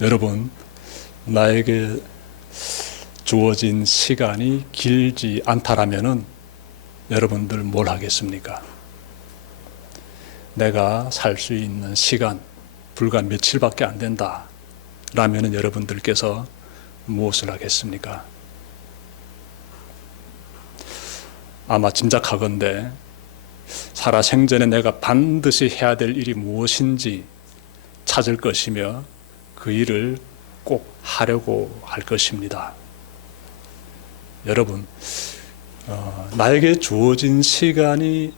여러분, 나에게 주어진 시간이 길지 않다라면은 여러분들 뭘 하겠습니까? 내가 살 수 있는 시간 불과 며칠밖에 안 된다 라면은 여러분들께서 무엇을 하겠습니까? 아마 짐작하건대 살아생전에 내가 반드시 해야 될 일이 무엇인지 찾을 것이며 그 일을 꼭 하려고 할 것입니다. 여러분, 나에게 주어진 시간이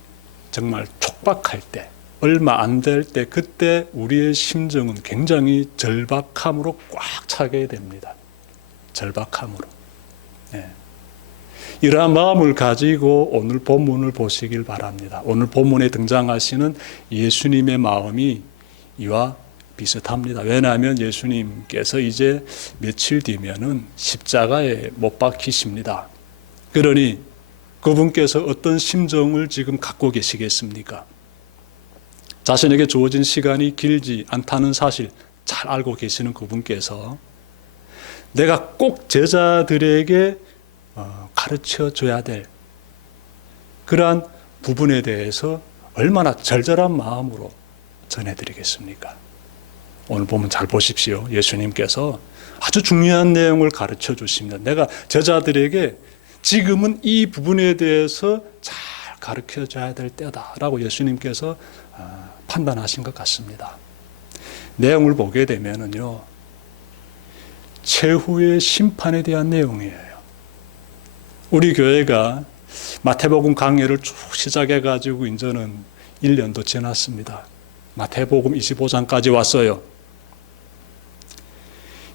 정말 촉박할 때, 얼마 안 될 때, 그때 우리의 심정은 굉장히 절박함으로 꽉 차게 됩니다. 절박함으로. 네. 이러한 마음을 가지고 오늘 본문을 보시길 바랍니다. 오늘 본문에 등장하시는 예수님의 마음이 이와 비슷합니다. 왜냐하면 예수님께서 이제 며칠 뒤면은 십자가에 못 박히십니다. 그러니 그분께서 어떤 심정을 지금 갖고 계시겠습니까? 자신에게 주어진 시간이 길지 않다는 사실 잘 알고 계시는 그분께서 내가 꼭 제자들에게 가르쳐 줘야 될 그러한 부분에 대해서 얼마나 절절한 마음으로 전해드리겠습니까? 오늘 보면 잘 보십시오. 예수님께서 아주 중요한 내용을 가르쳐 주십니다. 내가 제자들에게 지금은 이 부분에 대해서 잘 가르쳐 줘야 될 때다라고 예수님께서 판단하신 것 같습니다. 내용을 보게 되면은요, 최후의 심판에 대한 내용이에요. 우리 교회가 마태복음 강해를 쭉 시작해가지고 이제는 1년도 지났습니다. 마태복음 25장까지 왔어요.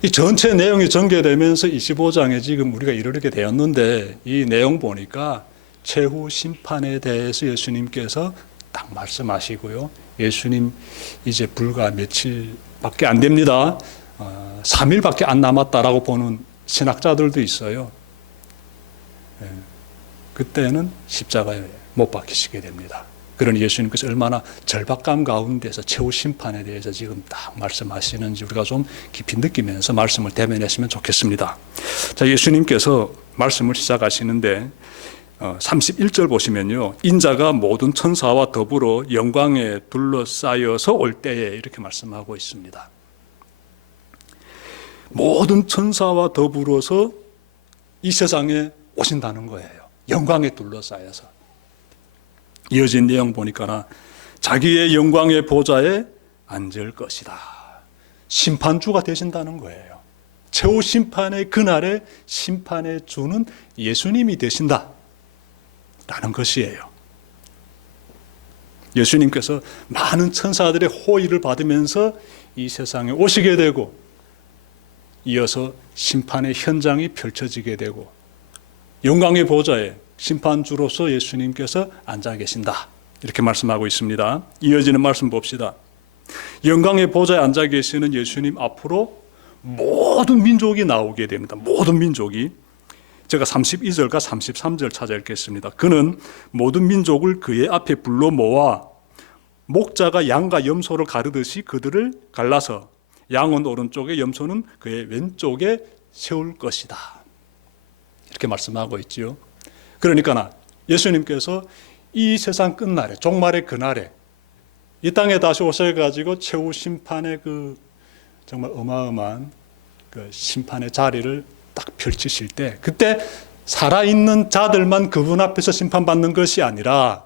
이 전체 내용이 전개되면서 25장에 지금 우리가 이르게 되었는데 이 내용 보니까 최후 심판에 대해서 예수님께서 딱 말씀하시고요. 예수님 이제 불과 며칠밖에 안 됩니다. 3일밖에 안 남았다라고 보는 신학자들도 있어요. 그때는 십자가에 못 박히시게 됩니다. 그러니 예수님께서 얼마나 절박감 가운데서 최후 심판에 대해서 지금 딱 말씀하시는지 우리가 좀 깊이 느끼면서 말씀을 대면했으면 좋겠습니다. 자, 예수님께서 말씀을 시작하시는데 31절 보시면요, 인자가 모든 천사와 더불어 영광에 둘러싸여서 올 때에 이렇게 말씀하고 있습니다. 모든 천사와 더불어서 이 세상에 오신다는 거예요. 영광에 둘러싸여서. 이어진 내용 보니까 자기의 영광의 보좌에 앉을 것이다. 심판주가 되신다는 거예요. 최후 심판의 그날에 심판의 주는 예수님이 되신다 라는 것이에요. 예수님께서 많은 천사들의 호의를 받으면서 이 세상에 오시게 되고 이어서 심판의 현장이 펼쳐지게 되고 영광의 보좌에 심판주로서 예수님께서 앉아 계신다 이렇게 말씀하고 있습니다. 이어지는 말씀 봅시다. 영광의 보좌에 앉아 계시는 예수님 앞으로 모든 민족이 나오게 됩니다. 모든 민족이. 제가 32절과 33절 찾아 읽겠습니다. 그는 모든 민족을 그의 앞에 불러 모아 목자가 양과 염소를 가르듯이 그들을 갈라서 양은 오른쪽에 염소는 그의 왼쪽에 세울 것이다. 이렇게 말씀하고 있지요. 그러니까 예수님께서 이 세상 끝날에, 종말의 그날에 이 땅에 다시 오셔가지고 최후 심판의 그 정말 어마어마한 그 심판의 자리를 딱 펼치실 때, 그때 살아있는 자들만 그분 앞에서 심판받는 것이 아니라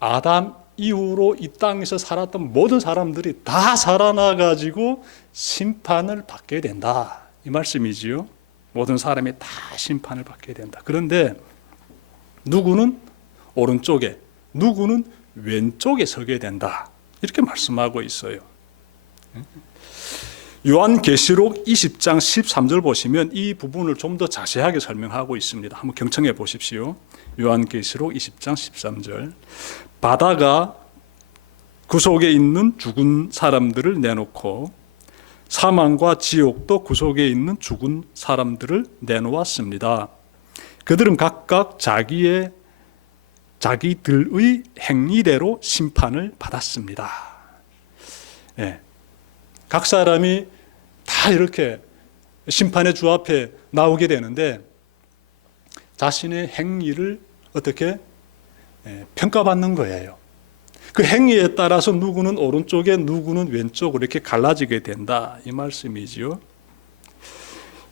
아담 이후로 이 땅에서 살았던 모든 사람들이 다 살아나가지고 심판을 받게 된다. 이 말씀이지요. 모든 사람이 다 심판을 받게 된다. 그런데 누구는 오른쪽에, 누구는 왼쪽에 서게 된다. 이렇게 말씀하고 있어요. 요한계시록 20장 13절 보시면 이 부분을 좀 더 자세하게 설명하고 있습니다. 한번 경청해 보십시오. 요한계시록 20장 13절. 바다가 그 속에 있는 죽은 사람들을 내놓고 사망과 지옥도 그 속에 있는 죽은 사람들을 내놓았습니다. 그들은 각각 자기들의 행위대로 심판을 받았습니다. 네. 각 사람이 다 이렇게 심판의 주 앞에 나오게 되는데 자신의 행위를 어떻게 평가받는 거예요. 그 행위에 따라서 누구는 오른쪽에 누구는 왼쪽으로 이렇게 갈라지게 된다, 이 말씀이지요.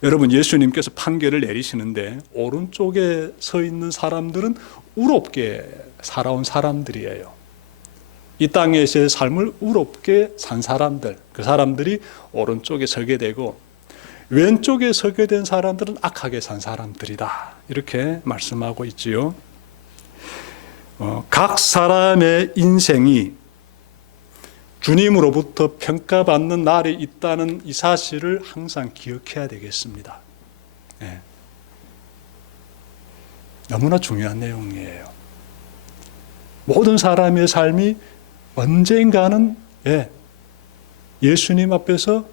여러분, 예수님께서 판결을 내리시는데 오른쪽에 서 있는 사람들은 의롭게 살아온 사람들이에요. 이 땅에서의 삶을 의롭게 산 사람들, 그 사람들이 오른쪽에 서게 되고 왼쪽에 서게 된 사람들은 악하게 산 사람들이다, 이렇게 말씀하고 있지요. 각 사람의 인생이 주님으로부터 평가받는 날이 있다는 이 사실을 항상 기억해야 되겠습니다. 네. 너무나 중요한 내용이에요. 모든 사람의 삶이 언젠가는 예수님 앞에서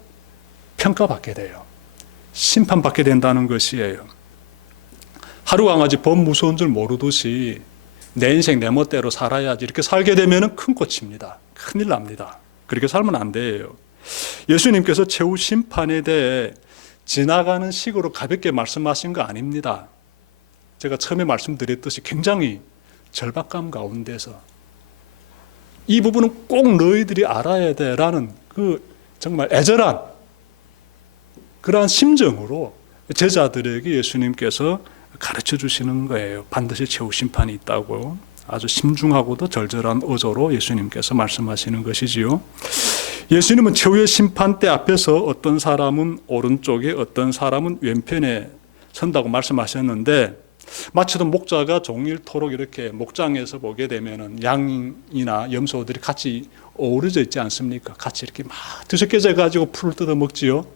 평가받게 돼요. 심판받게 된다는 것이에요. 하루강아지 법 무서운 줄 모르듯이 내 인생 내 멋대로 살아야지 이렇게 살게 되면 큰 꽂힙니다. 큰일 납니다. 그렇게 살면 안 돼요. 예수님께서 최후 심판에 대해 지나가는 식으로 가볍게 말씀하신 거 아닙니다. 제가 처음에 말씀드렸듯이 굉장히 절박감 가운데서 이 부분은 꼭 너희들이 알아야 돼라는 그 정말 애절한 그러한 심정으로 제자들에게 예수님께서 가르쳐 주시는 거예요. 반드시 최후 심판이 있다고 아주 심중하고도 절절한 어조로 예수님께서 말씀하시는 것이지요. 예수님은 최후의 심판대 앞에서 어떤 사람은 오른쪽에 어떤 사람은 왼편에 선다고 말씀하셨는데 마치도 목자가 종일토록 이렇게 목장에서 보게 되면은 양이나 염소들이 같이 어우러져 있지 않습니까? 같이 이렇게 막 뒤섞여져 가지고 풀을 뜯어 먹지요.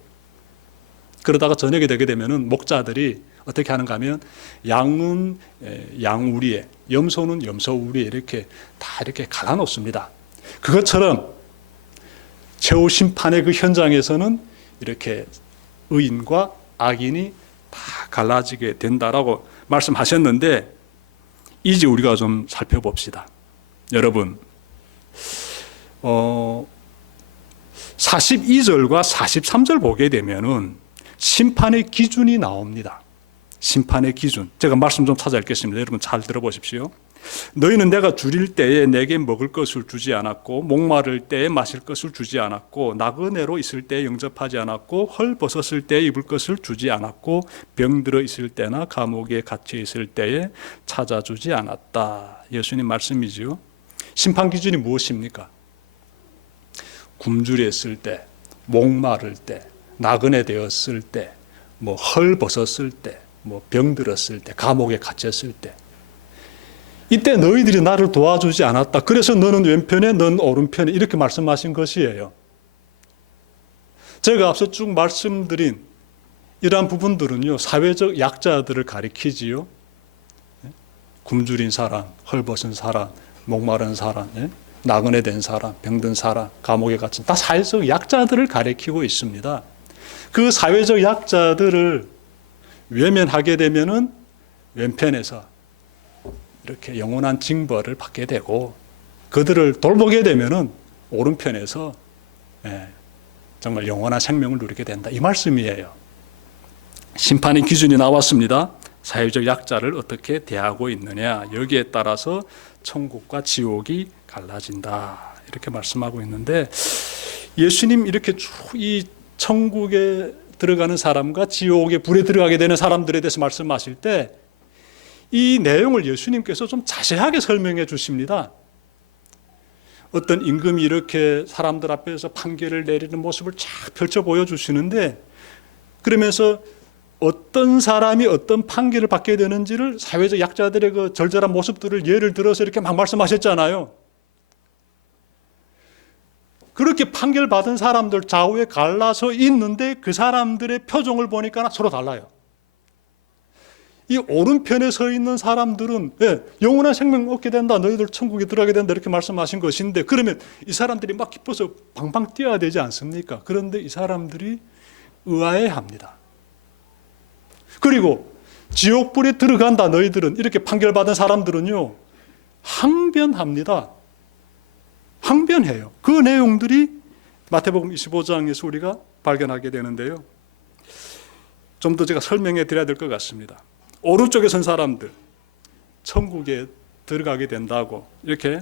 그러다가 저녁이 되게 되면은 목자들이 어떻게 하는가 하면 양은 양 우리에, 염소는 염소 우리에 이렇게 다 이렇게 갈아놓습니다. 그것처럼 최후 심판의 그 현장에서는 이렇게 의인과 악인이 다 갈라지게 된다라고 말씀하셨는데 이제 우리가 좀 살펴봅시다. 여러분, 42절과 43절 보게 되면은 심판의 기준이 나옵니다. 심판의 기준. 제가 말씀 좀 찾아 읽겠습니다. 여러분 잘 들어보십시오. 너희는 내가 줄일 때에 내게 먹을 것을 주지 않았고 목마를 때에 마실 것을 주지 않았고 나그네로 있을 때에 영접하지 않았고 헐벗었을 때에 입을 것을 주지 않았고 병들어 있을 때나 감옥에 갇혀 있을 때에 찾아주지 않았다. 예수님 말씀이지요. 심판 기준이 무엇입니까? 굶주렸을 때, 목마를 때, 나그네 되었을 때, 헐벗었을 때, 병들었을 때, 감옥에 갇혔을 때, 이때 너희들이 나를 도와주지 않았다. 그래서 너는 왼편에, 너는 오른편에 이렇게 말씀하신 것이에요. 제가 앞서 쭉 말씀드린 이러한 부분들은요, 사회적 약자들을 가리키지요. 굶주린 사람, 헐벗은 사람, 목마른 사람, 나그네 된 사람, 병든 사람, 감옥에 갇힌 다 사회적 약자들을 가리키고 있습니다. 그 사회적 약자들을 외면하게 되면은 왼편에서 이렇게 영원한 징벌을 받게 되고 그들을 돌보게 되면은 오른편에서 정말 영원한 생명을 누리게 된다. 이 말씀이에요. 심판의 기준이 나왔습니다. 사회적 약자를 어떻게 대하고 있느냐. 여기에 따라서 천국과 지옥이 갈라진다. 이렇게 말씀하고 있는데 예수님 이렇게 쭉 이 천국에 들어가는 사람과 지옥의 불에 들어가게 되는 사람들에 대해서 말씀하실 때 이 내용을 예수님께서 좀 자세하게 설명해 주십니다. 어떤 임금이 이렇게 사람들 앞에서 판결을 내리는 모습을 쫙 펼쳐 보여주시는데 그러면서 어떤 사람이 어떤 판결을 받게 되는지를 사회적 약자들의 그 절절한 모습들을 예를 들어서 이렇게 막 말씀하셨잖아요. 그렇게 판결받은 사람들 좌우에 갈라서 있는데 그 사람들의 표정을 보니까 서로 달라요. 이 오른편에 서 있는 사람들은 영원한 생명 얻게 된다. 너희들 천국에 들어가게 된다. 이렇게 말씀하신 것인데 그러면 이 사람들이 막 기뻐서 방방 뛰어야 되지 않습니까? 그런데 이 사람들이 의아해합니다. 그리고 지옥불에 들어간다. 너희들은 이렇게 판결받은 사람들은요. 항변합니다. 항변해요. 그 내용들이 마태복음 25장에서 우리가 발견하게 되는데요. 좀 더 제가 설명해 드려야 될 것 같습니다. 오른쪽에 선 사람들, 천국에 들어가게 된다고 이렇게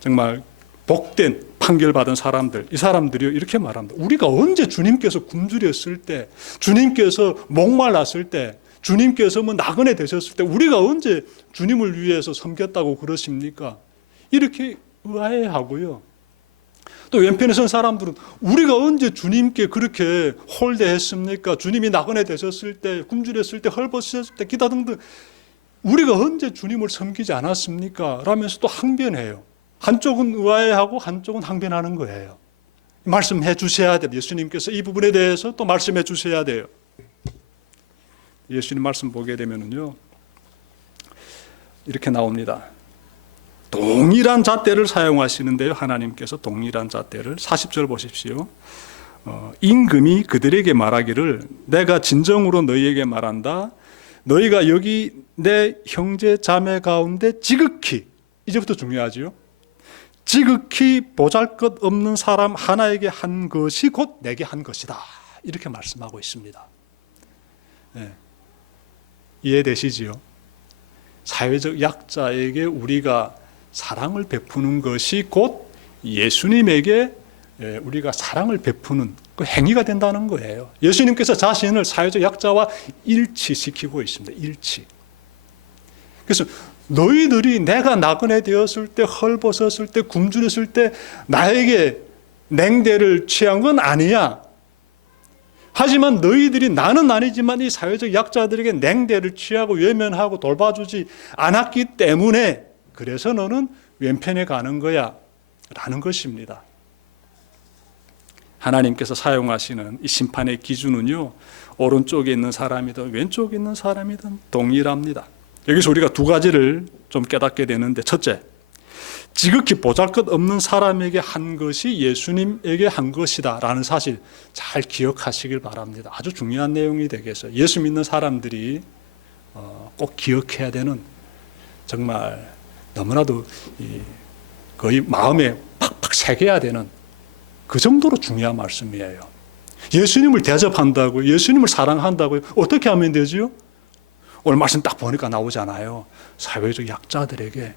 정말 복된 판결받은 사람들, 이 사람들이 이렇게 말합니다. 우리가 언제 주님께서 굶주렸을 때, 주님께서 목말랐을 때, 주님께서 뭐 나그네 되셨을 때 우리가 언제 주님을 위해서 섬겼다고 그러십니까? 이렇게 의아해하고요. 또 왼편에 선 사람들은 우리가 언제 주님께 그렇게 홀대했습니까? 주님이 나그네 되셨을 때, 굶주렸을 때, 헐벗으셨을 때, 기타 등등 우리가 언제 주님을 섬기지 않았습니까? 라면서 또 항변해요. 한쪽은 의아해하고 한쪽은 항변하는 거예요. 말씀해 주셔야 돼요. 예수님께서 이 부분에 대해서 또 말씀해 주셔야 돼요. 예수님 말씀 보게 되면요, 이렇게 나옵니다. 동일한 잣대를 사용하시는데요. 하나님께서 동일한 잣대를 40절 보십시오. 임금이 그들에게 말하기를 내가 진정으로 너희에게 말한다. 너희가 여기 내 형제 자매 가운데 지극히, 이제부터 중요하지요. 지극히 보잘것없는 사람 하나에게 한 것이 곧 내게 한 것이다. 이렇게 말씀하고 있습니다. 네. 이해되시지요? 사회적 약자에게 우리가 사랑을 베푸는 것이 곧 예수님에게 우리가 사랑을 베푸는 그 행위가 된다는 거예요. 예수님께서 자신을 사회적 약자와 일치시키고 있습니다. 일치. 그래서 너희들이 내가 나그네 되었을 때, 헐벗었을 때, 굶주렸을 때 나에게 냉대를 취한 건 아니야. 하지만 너희들이, 나는 아니지만 이 사회적 약자들에게 냉대를 취하고 외면하고 돌봐주지 않았기 때문에 그래서 너는 왼편에 가는 거야 라는 것입니다. 하나님께서 사용하시는 이 심판의 기준은요, 오른쪽에 있는 사람이든 왼쪽에 있는 사람이든 동일합니다. 여기서 우리가 두 가지를 좀 깨닫게 되는데, 첫째, 지극히 보잘것없는 사람에게 한 것이 예수님에게 한 것이다 라는 사실 잘 기억하시길 바랍니다. 아주 중요한 내용이 되겠어요. 예수 믿는 사람들이 꼭 기억해야 되는, 정말 너무나도 거의 마음에 팍팍 새겨야 되는 그 정도로 중요한 말씀이에요. 예수님을 대접한다고, 예수님을 사랑한다고 어떻게 하면 되지요? 오늘 말씀 딱 보니까 나오잖아요. 사회적 약자들에게,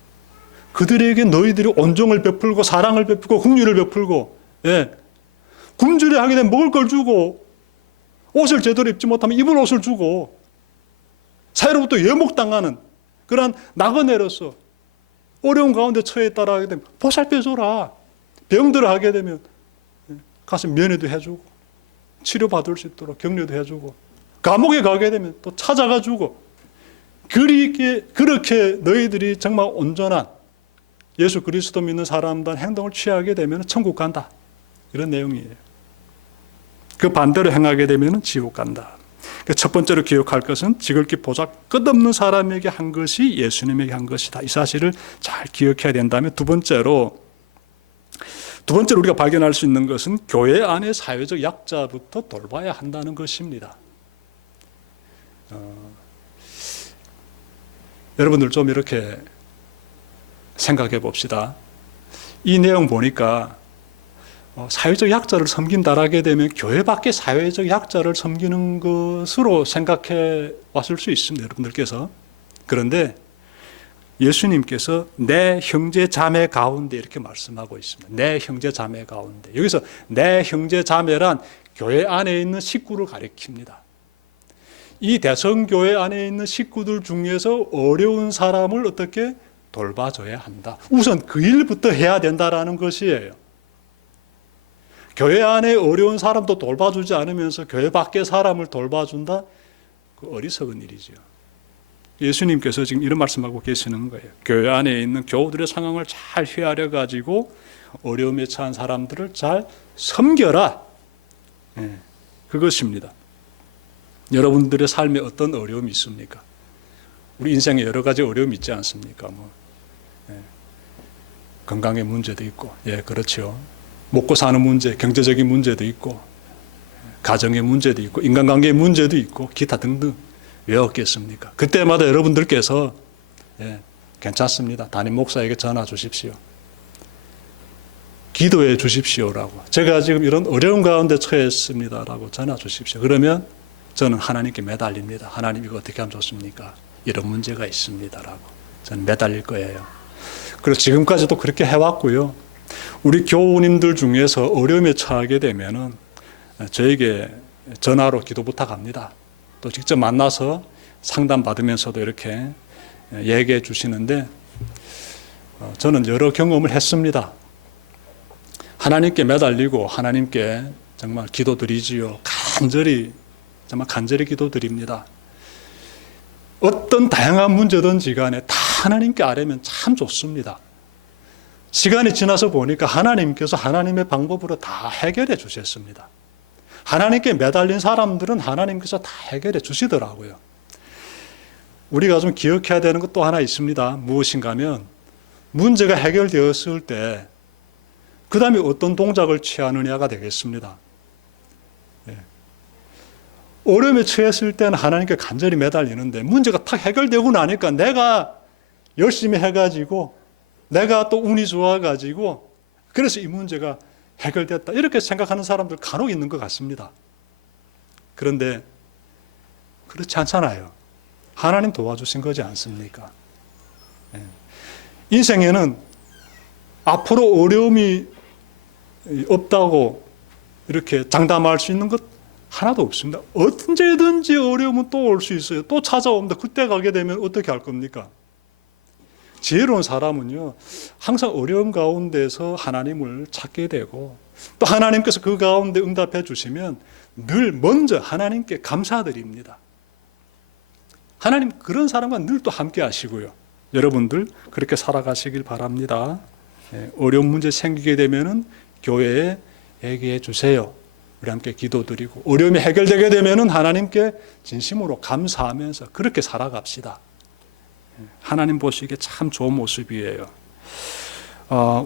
그들에게 너희들이 온정을 베풀고 사랑을 베풀고 긍휼을 베풀고, 굶주려 하게 되면 먹을 걸 주고, 옷을 제대로 입지 못하면 입을 옷을 주고, 사회로부터 예목당하는 그러한 나그네로서 어려운 가운데 처해 있다라 하게 되면 보살펴줘라. 병들어 하게 되면 가서 면회도 해주고, 치료받을 수 있도록 격려도 해주고, 감옥에 가게 되면 또 찾아가 주고, 그렇게 너희들이 정말 온전한 예수 그리스도 믿는 사람들 행동을 취하게 되면 천국 간다. 이런 내용이에요. 그 반대로 행하게 되면 지옥 간다. 첫 번째로 기억할 것은 지극히 보잘것없는 사람에게 한 것이 예수님에게 한 것이다. 이 사실을 잘 기억해야 된다면, 두 번째로 우리가 발견할 수 있는 것은 교회 안의 사회적 약자부터 돌봐야 한다는 것입니다. 여러분들 좀 이렇게 생각해 봅시다. 이 내용 보니까 사회적 약자를 섬긴다라게 되면 교회 밖의 사회적 약자를 섬기는 것으로 생각해 왔을 수 있습니다. 여러분들께서. 그런데 예수님께서 내 형제 자매 가운데 이렇게 말씀하고 있습니다. 내 형제 자매 가운데. 여기서 내 형제 자매란 교회 안에 있는 식구를 가리킵니다. 이 대성교회 안에 있는 식구들 중에서 어려운 사람을 어떻게 돌봐줘야 한다. 우선 그 일부터 해야 된다라는 것이에요. 교회 안에 어려운 사람도 돌봐주지 않으면서 교회 밖의 사람을 돌봐준다? 그 어리석은 일이죠. 예수님께서 지금 이런 말씀하고 계시는 거예요. 교회 안에 있는 교우들의 상황을 잘 헤아려 가지고 어려움에 처한 사람들을 잘 섬겨라. 그것입니다. 여러분들의 삶에 어떤 어려움이 있습니까? 우리 인생에 여러 가지 어려움이 있지 않습니까? 건강의 문제도 있고, 그렇죠. 먹고 사는 문제, 경제적인 문제도 있고, 가정의 문제도 있고, 인간관계의 문제도 있고, 기타 등등. 왜 없겠습니까? 그때마다 여러분들께서 괜찮습니다. 담임 목사에게 전화 주십시오. 기도해 주십시오라고. 제가 지금 이런 어려운 가운데 처했습니다라고 전화 주십시오. 그러면 저는 하나님께 매달립니다. 하나님 이거 어떻게 하면 좋습니까? 이런 문제가 있습니다라고. 저는 매달릴 거예요. 그래서 지금까지도 그렇게 해왔고요. 우리 교우님들 중에서 어려움에 처하게 되면은 저에게 전화로 기도 부탁합니다. 또 직접 만나서 상담 받으면서도 이렇게 얘기해 주시는데 저는 여러 경험을 했습니다. 하나님께 매달리고 하나님께 정말 기도드리지요. 정말 간절히 기도드립니다. 어떤 다양한 문제든지 간에 다 하나님께 아뢰면 참 좋습니다. 시간이 지나서 보니까 하나님께서 하나님의 방법으로 다 해결해 주셨습니다. 하나님께 매달린 사람들은 하나님께서 다 해결해 주시더라고요. 우리가 좀 기억해야 되는 것 또 하나 있습니다. 무엇인가 하면 문제가 해결되었을 때 그 다음에 어떤 동작을 취하느냐가 되겠습니다. 어려움에 처했을 때는 하나님께 간절히 매달리는데 문제가 탁 해결되고 나니까 내가 열심히 해가지고 내가 또 운이 좋아가지고 그래서 이 문제가 해결됐다 이렇게 생각하는 사람들 간혹 있는 것 같습니다. 그런데 그렇지 않잖아요. 하나님 도와주신 거지 않습니까? 인생에는 앞으로 어려움이 없다고 이렇게 장담할 수 있는 것 하나도 없습니다. 언제든지 어려움은 또 올 수 있어요. 또 찾아옵니다. 그때 가게 되면 어떻게 할 겁니까? 지혜로운 사람은요, 항상 어려움 가운데서 하나님을 찾게 되고 또 하나님께서 그 가운데 응답해 주시면 늘 먼저 하나님께 감사드립니다. 하나님 그런 사람과 늘 또 함께 하시고요. 여러분들 그렇게 살아가시길 바랍니다. 어려운 문제 생기게 되면은 교회에 얘기해 주세요. 우리 함께 기도드리고 어려움이 해결되게 되면은 하나님께 진심으로 감사하면서 그렇게 살아갑시다. 하나님 보시기에 참 좋은 모습이에요.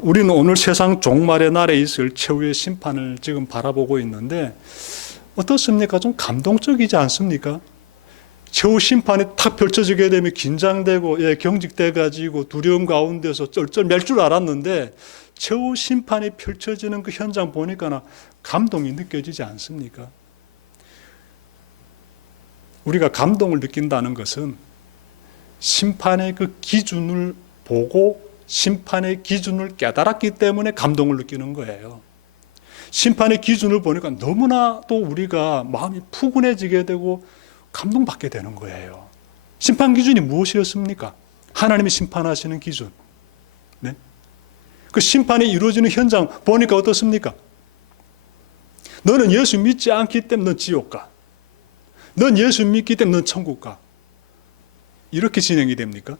우리는 오늘 세상 종말의 날에 있을 최후의 심판을 지금 바라보고 있는데 어떻습니까? 좀 감동적이지 않습니까? 최후 심판이 탁 펼쳐지게 되면 긴장되고 경직돼가지고 두려움 가운데서 쩔쩔맬 줄 알았는데 최후 심판이 펼쳐지는 그 현장 보니까 감동이 느껴지지 않습니까? 우리가 감동을 느낀다는 것은 심판의 그 기준을 보고 심판의 기준을 깨달았기 때문에 감동을 느끼는 거예요. 심판의 기준을 보니까 너무나 또 우리가 마음이 푸근해지게 되고 감동받게 되는 거예요. 심판 기준이 무엇이었습니까? 하나님이 심판하시는 기준. 네? 그 심판이 이루어지는 현장 보니까 어떻습니까? 너는 예수 믿지 않기 때문에 넌 지옥 가. 넌 예수 믿기 때문에 넌 천국 가. 이렇게 진행이 됩니까?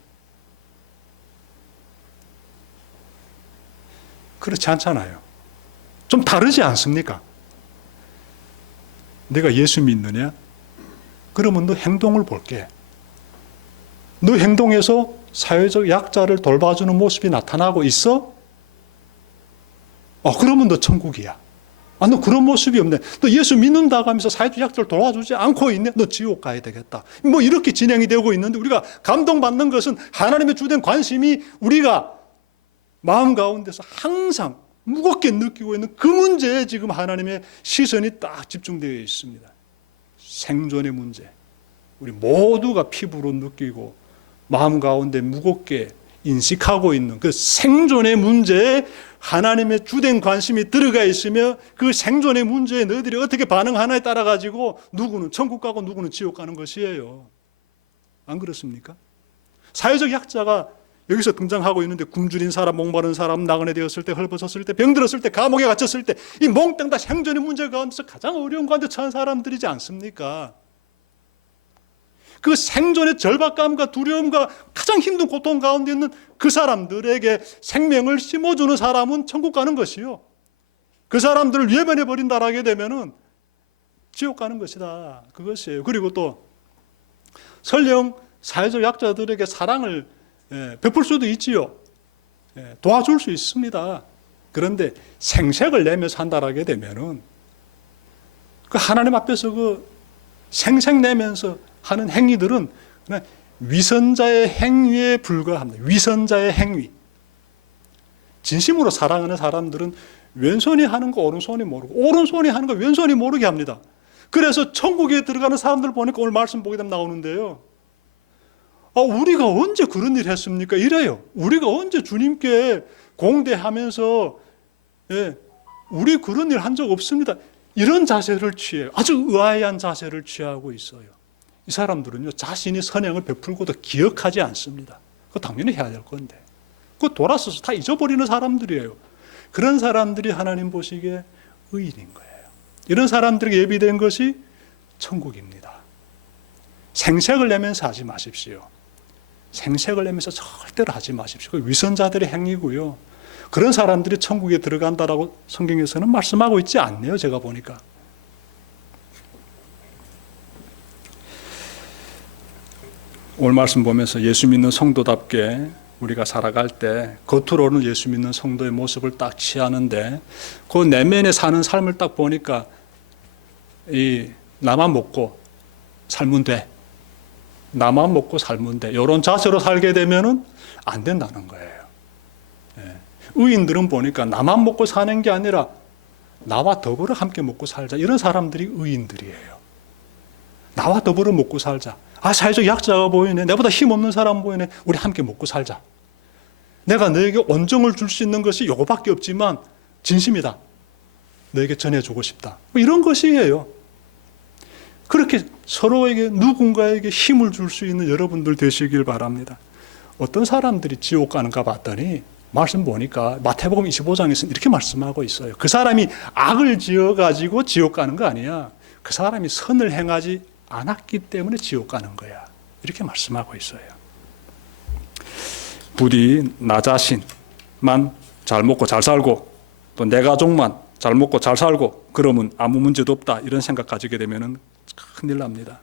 그렇지 않잖아요. 좀 다르지 않습니까? 내가 예수 믿느냐? 그러면 너 행동을 볼게. 너 행동에서 사회적 약자를 돌봐주는 모습이 나타나고 있어? 그러면 너 천국이야. 너 그런 모습이 없네. 너 예수 믿는다고 하면서 사회적 약자를 도와주지 않고 있네. 너 지옥 가야 되겠다. 뭐 이렇게 진행이 되고 있는데 우리가 감동받는 것은 하나님의 주된 관심이 우리가 마음 가운데서 항상 무겁게 느끼고 있는 그 문제에 지금 하나님의 시선이 딱 집중되어 있습니다. 생존의 문제. 우리 모두가 피부로 느끼고 마음 가운데 무겁게 인식하고 있는 그 생존의 문제에 하나님의 주된 관심이 들어가 있으며 그 생존의 문제에 너희들이 어떻게 반응하나에 따라 가지고 누구는 천국 가고 누구는 지옥 가는 것이에요. 안 그렇습니까? 사회적 약자가 여기서 등장하고 있는데 굶주린 사람, 목마른 사람, 나그네 되었을 때, 헐벗었을 때, 병들었을 때, 감옥에 갇혔을 때 이 몽땅 다 생존의 문제 가운데서 가장 어려운 가운데 처한 사람들이지 않습니까? 그 생존의 절박감과 두려움과 가장 힘든 고통 가운데 있는 그 사람들에게 생명을 심어주는 사람은 천국 가는 것이요. 그 사람들을 외면해버린다라 하게 되면은 지옥 가는 것이다. 그것이에요. 그리고 또 설령 사회적 약자들에게 사랑을 베풀 수도 있지요. 도와줄 수 있습니다. 그런데 생색을 내며 산다라게 되면은 그 하나님 앞에서 그 생색 내면서 하는 행위들은 그냥 위선자의 행위에 불과합니다. 위선자의 행위. 진심으로 사랑하는 사람들은 왼손이 하는 거 오른손이 모르고 오른손이 하는 거 왼손이 모르게 합니다. 그래서 천국에 들어가는 사람들 보니까 오늘 말씀 보게 되면 나오는데요. 우리가 언제 그런 일 했습니까? 이래요. 우리가 언제 주님께 공대하면서 우리 그런 일 한 적 없습니다. 이런 자세를 취해요. 아주 의아한 자세를 취하고 있어요. 이 사람들은요, 자신이 선행을 베풀고도 기억하지 않습니다. 그거 당연히 해야 될 건데. 그거 돌아서서 다 잊어버리는 사람들이에요. 그런 사람들이 하나님 보시기에 의인인 거예요. 이런 사람들에게 예비된 것이 천국입니다. 생색을 내면서 하지 마십시오. 생색을 내면서 절대로 하지 마십시오. 그 위선자들의 행위고요. 그런 사람들이 천국에 들어간다라고 성경에서는 말씀하고 있지 않네요. 제가 보니까. 오늘 말씀 보면서 예수 믿는 성도답게 우리가 살아갈 때 겉으로는 예수 믿는 성도의 모습을 딱 취하는데 그 내면에 사는 삶을 딱 보니까 나만 먹고 살면 돼. 나만 먹고 살면 돼. 이런 자세로 살게 되면은 안 된다는 거예요. 의인들은 보니까 나만 먹고 사는 게 아니라 나와 더불어 함께 먹고 살자. 이런 사람들이 의인들이에요. 나와 더불어 먹고 살자. 사회적 약자가 보이네. 내보다 힘없는 사람 보이네. 우리 함께 먹고 살자. 내가 너에게 온정을 줄 수 있는 것이 이거밖에 없지만 진심이다. 너에게 전해주고 싶다. 이런 것이에요. 그렇게 서로에게 누군가에게 힘을 줄 수 있는 여러분들 되시길 바랍니다. 어떤 사람들이 지옥 가는가 봤더니 말씀 보니까 마태복음 25장에서는 이렇게 말씀하고 있어요. 그 사람이 악을 지어가지고 지옥 가는 거 아니야. 그 사람이 선을 행하지 않았기 때문에 지옥 가는 거야. 이렇게 말씀하고 있어요. 부디 나 자신만 잘 먹고 잘 살고 또 내 가족만 잘 먹고 잘 살고 그러면 아무 문제도 없다. 이런 생각 가지게 되면 큰일 납니다.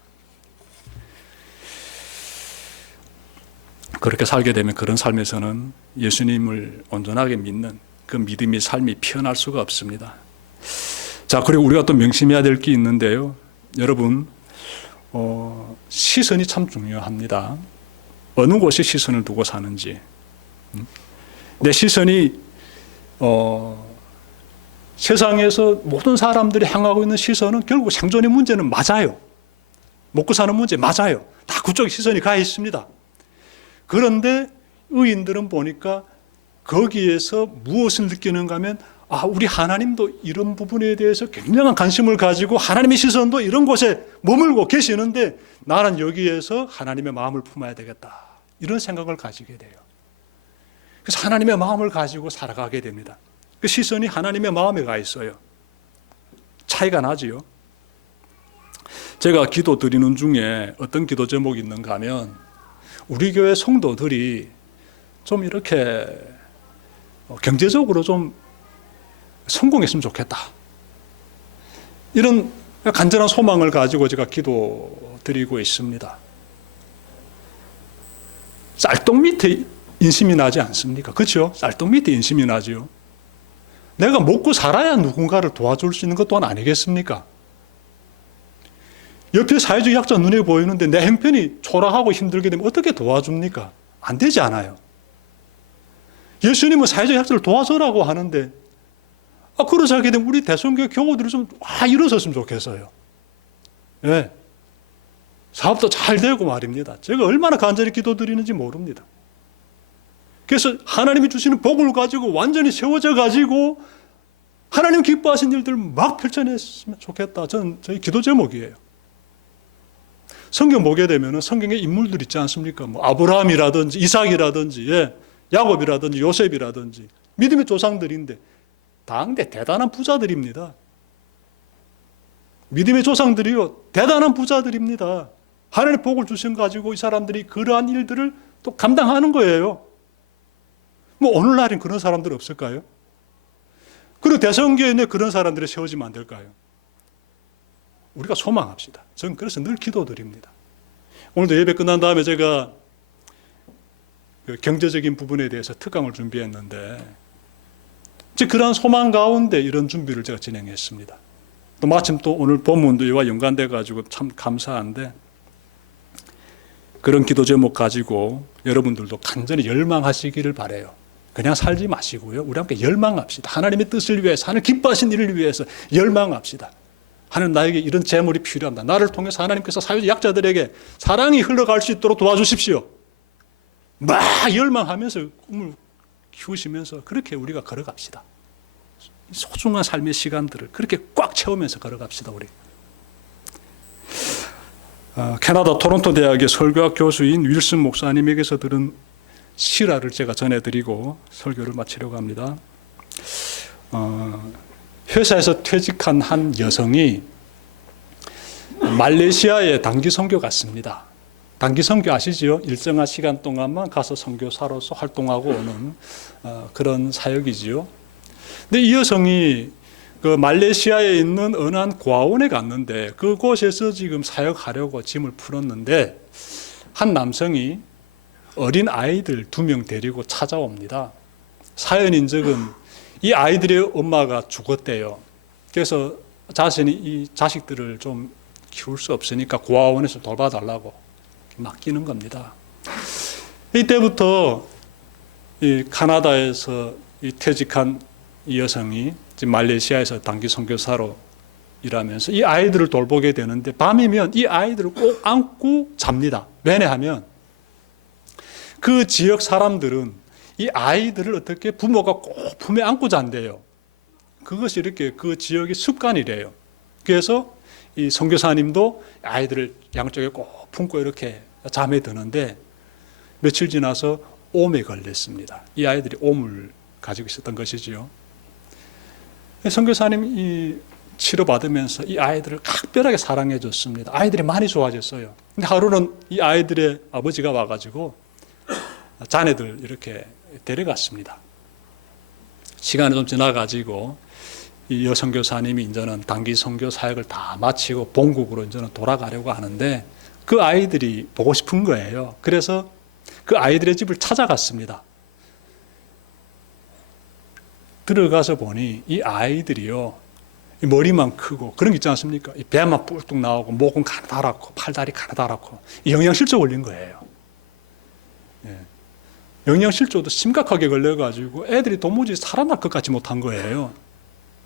그렇게 살게 되면 그런 삶에서는 예수님을 온전하게 믿는 그 믿음의 삶이 피어날 수가 없습니다. 자, 그리고 우리가 또 명심해야 될 게 있는데요. 여러분, 시선이 참 중요합니다. 어느 곳에 시선을 두고 사는지. 내 시선이 세상에서 모든 사람들이 향하고 있는 시선은 결국 생존의 문제는 맞아요. 먹고 사는 문제 맞아요. 다 그쪽에 시선이 가 있습니다. 그런데 의인들은 보니까 거기에서 무엇을 느끼는가 하면 우리 하나님도 이런 부분에 대해서 굉장한 관심을 가지고 하나님의 시선도 이런 곳에 머물고 계시는데 나는 여기에서 하나님의 마음을 품어야 되겠다. 이런 생각을 가지게 돼요. 그래서 하나님의 마음을 가지고 살아가게 됩니다. 그 시선이 하나님의 마음에 가 있어요. 차이가 나지요. 제가 기도 드리는 중에 어떤 기도 제목이 있는가 하면 우리 교회 성도들이 좀 이렇게 경제적으로 좀 성공했으면 좋겠다. 이런 간절한 소망을 가지고 제가 기도 드리고 있습니다. 쌀떡 밑에 인심이 나지 않습니까? 그렇죠? 쌀떡 밑에 인심이 나죠. 내가 먹고 살아야 누군가를 도와줄 수 있는 것 또한 아니겠습니까? 옆에 사회적 약자 눈에 보이는데 내 형편이 초라하고 힘들게 되면 어떻게 도와줍니까? 안 되지 않아요. 예수님은 사회적 약자를 도와주라고 하는데 그러지 않게 되면 우리 대성교회 교우들이 좀 일어섰으면 좋겠어요. 예. 사업도 잘 되고 말입니다. 제가 얼마나 간절히 기도드리는지 모릅니다. 그래서 하나님이 주시는 복을 가지고 완전히 세워져 가지고 하나님 기뻐하신 일들을 막 펼쳐냈으면 좋겠다. 저희 기도 제목이에요. 성경 보게 되면 성경에 인물들 있지 않습니까? 아브라함이라든지 이삭이라든지 야곱이라든지 요셉이라든지 믿음의 조상들인데 당대 대단한 부자들입니다. 믿음의 조상들이요 대단한 부자들입니다. 하나님의 복을 주신 가지고 이 사람들이 그러한 일들을 또 감당하는 거예요. 오늘날엔 그런 사람들 없을까요? 그리고 대성교회에 그런 사람들이 세워지면 안 될까요? 우리가 소망합시다. 저는 그래서 늘 기도드립니다. 오늘도 예배 끝난 다음에 제가 경제적인 부분에 대해서 특강을 준비했는데 그러한 소망 가운데 이런 준비를 제가 진행했습니다. 또 마침 또 오늘 본문도 이와 연관돼 가지고 참 감사한데 그런 기도 제목 가지고 여러분들도 간절히 열망하시기를 바라요. 그냥 살지 마시고요. 우리 함께 열망합시다. 하나님의 뜻을 위해서, 하나님 기뻐하신 일을 위해서 열망합시다. 하나님, 나에게 이런 재물이 필요합니다. 나를 통해서 하나님께서 사회적 약자들에게 사랑이 흘러갈 수 있도록 도와주십시오. 막 열망하면서 꿈을 키우시면서 그렇게 우리가 걸어갑시다. 소중한 삶의 시간들을 그렇게 꽉 채우면서 걸어갑시다. 우리 캐나다 토론토 대학의 설교학 교수인 윌슨 목사님에게서 들은 실화를 제가 전해드리고 설교를 마치려고 합니다. 회사에서 퇴직한 한 여성이 말레이시아에 단기 선교 갔습니다. 단기 선교 아시죠? 일정한 시간 동안만 가서 선교사로서 활동하고 오는 그런 사역이지요. 근데 이 여성이 그 말레이시아에 있는 어느 한 고아원에 갔는데 그곳에서 지금 사역하려고 짐을 풀었는데 한 남성이 어린 아이들 2명 데리고 찾아옵니다. 사연 인적은 이 아이들의 엄마가 죽었대요. 그래서 자신이 이 자식들을 좀 키울 수 없으니까 고아원에서 돌봐달라고 맡기는 겁니다. 이때부터 이 카나다에서 이 퇴직한 이 여성이 지금 말레이시아에서 단기 선교사로 일하면서 이 아이들을 돌보게 되는데 밤이면 이 아이들을 꼭 안고 잡니다. 왜냐하면 그 지역 사람들은 이 아이들을 어떻게 부모가 꼭 품에 안고 잔대요. 그것이 이렇게 그 지역의 습관이래요. 그래서 이 선교사님도 아이들을 양쪽에 꼭 품고 이렇게 잠에 드는데 며칠 지나서 옴에 걸렸습니다. 이 아이들이 옴을 가지고 있었던 것이지요. 선교사님이 치료받으면서 이 아이들을 각별하게 사랑해 줬습니다. 아이들이 많이 좋아졌어요. 근데 하루는 이 아이들의 아버지가 와가지고 자네들 이렇게 데려갔습니다. 시간이 좀 지나가지고 이 여선교사님이 이제는 단기 선교 사역을 다 마치고 본국으로 이제는 돌아가려고 하는데 그 아이들이 보고 싶은 거예요. 그래서 그 아이들의 집을 찾아갔습니다. 들어가서 보니 이 아이들이요, 머리만 크고 그런 게 있지 않습니까? 배만 뿔뚝 나오고 목은 가느다랗고 팔다리 가느다랗고 영양실조 걸린 거예요. 영양실조도 심각하게 걸려가지고 애들이 도무지 살아날 것 같지 못한 거예요.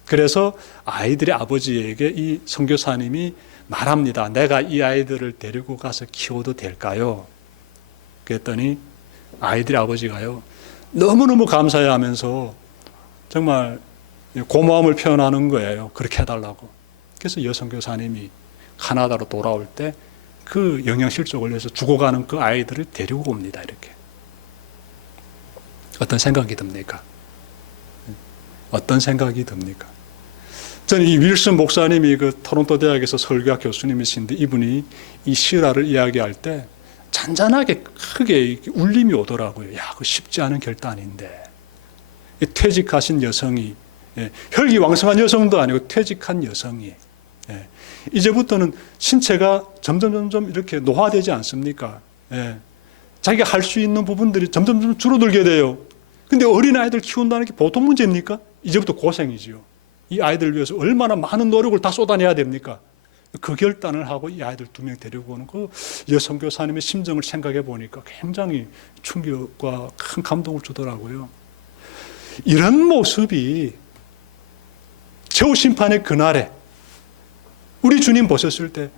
그래서 아이들의 아버지에게 이 선교사님이 말합니다. 내가 이 아이들을 데리고 가서 키워도 될까요? 그랬더니 아이들의 아버지가요, 너무너무 감사해하면서 정말 고마움을 표현하는 거예요. 그렇게 해달라고. 그래서 여선교사님이 카나다로 돌아올 때 그 영양실조 걸려서 죽어가는 그 아이들을 데리고 옵니다. 이렇게. 어떤 생각이 듭니까? 어떤 생각이 듭니까? 저는 이 윌슨 목사님이 그 토론토 대학에서 설교학 교수님이신데 이분이 이 실화를 이야기할 때 잔잔하게 크게 울림이 오더라고요. 야, 그 쉽지 않은 결단인데. 퇴직하신 여성이, 혈기왕성한 여성도 아니고 퇴직한 여성이, 이제부터는 신체가 점점 이렇게 노화되지 않습니까? 자기가 할 수 있는 부분들이 점점 줄어들게 돼요. 근데 어린아이들 키운다는 게 보통 문제입니까? 이제부터 고생이지요. 이 아이들을 위해서 얼마나 많은 노력을 다 쏟아내야 됩니까? 그 결단을 하고 이 아이들 2명 데리고 오는 그 여선교사님의 심정을 생각해 보니까 굉장히 충격과 큰 감동을 주더라고요. 이런 모습이 최후 심판의 그날에 우리 주님 보셨을 때,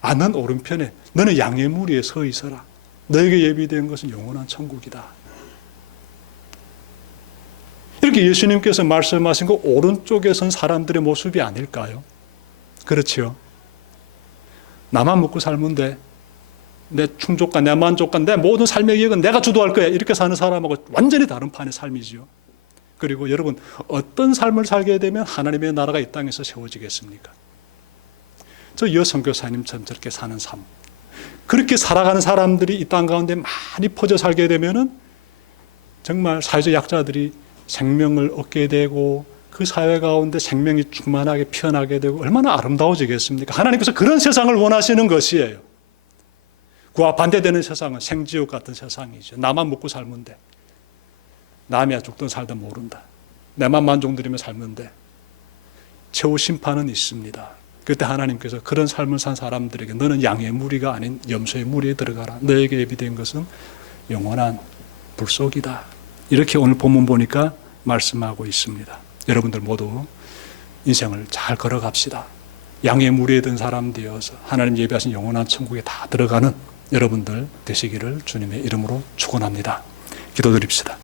아, 넌 오른편에, 너는 양의 무리에 서 있어라. 너에게 예비된 것은 영원한 천국이다. 이렇게 예수님께서 말씀하신 거 오른쪽에 선 사람들의 모습이 아닐까요? 그렇지요. 나만 먹고 살면 돼. 내 충족과 내 만족과 내 모든 삶의 계획은 내가 주도할 거야. 이렇게 사는 사람하고 완전히 다른 판의 삶이지요. 그리고 여러분, 어떤 삶을 살게 되면 하나님의 나라가 이 땅에서 세워지겠습니까? 저 여선교사님처럼 저렇게 사는 삶, 그렇게 살아가는 사람들이 이 땅 가운데 많이 퍼져 살게 되면은 정말 사회적 약자들이 생명을 얻게 되고 그 사회 가운데 생명이 충만하게 피어나게 되고 얼마나 아름다워지겠습니까? 하나님께서 그런 세상을 원하시는 것이에요. 그와 반대되는 세상은 생지옥 같은 세상이죠. 나만 먹고 살면 돼. 남이야 죽든 살든 모른다. 내만 만족드리며 살면 돼. 최후 심판은 있습니다. 그때 하나님께서 그런 삶을 산 사람들에게 너는 양의 무리가 아닌 염소의 무리에 들어가라. 너에게 예비된 것은 영원한 불속이다. 이렇게 오늘 본문 보니까 말씀하고 있습니다. 여러분들 모두 인생을 잘 걸어갑시다. 양의 무리에 든 사람 되어서 하나님 예비하신 영원한 천국에 다 들어가는 여러분들 되시기를 주님의 이름으로 축원합니다. 기도드립시다.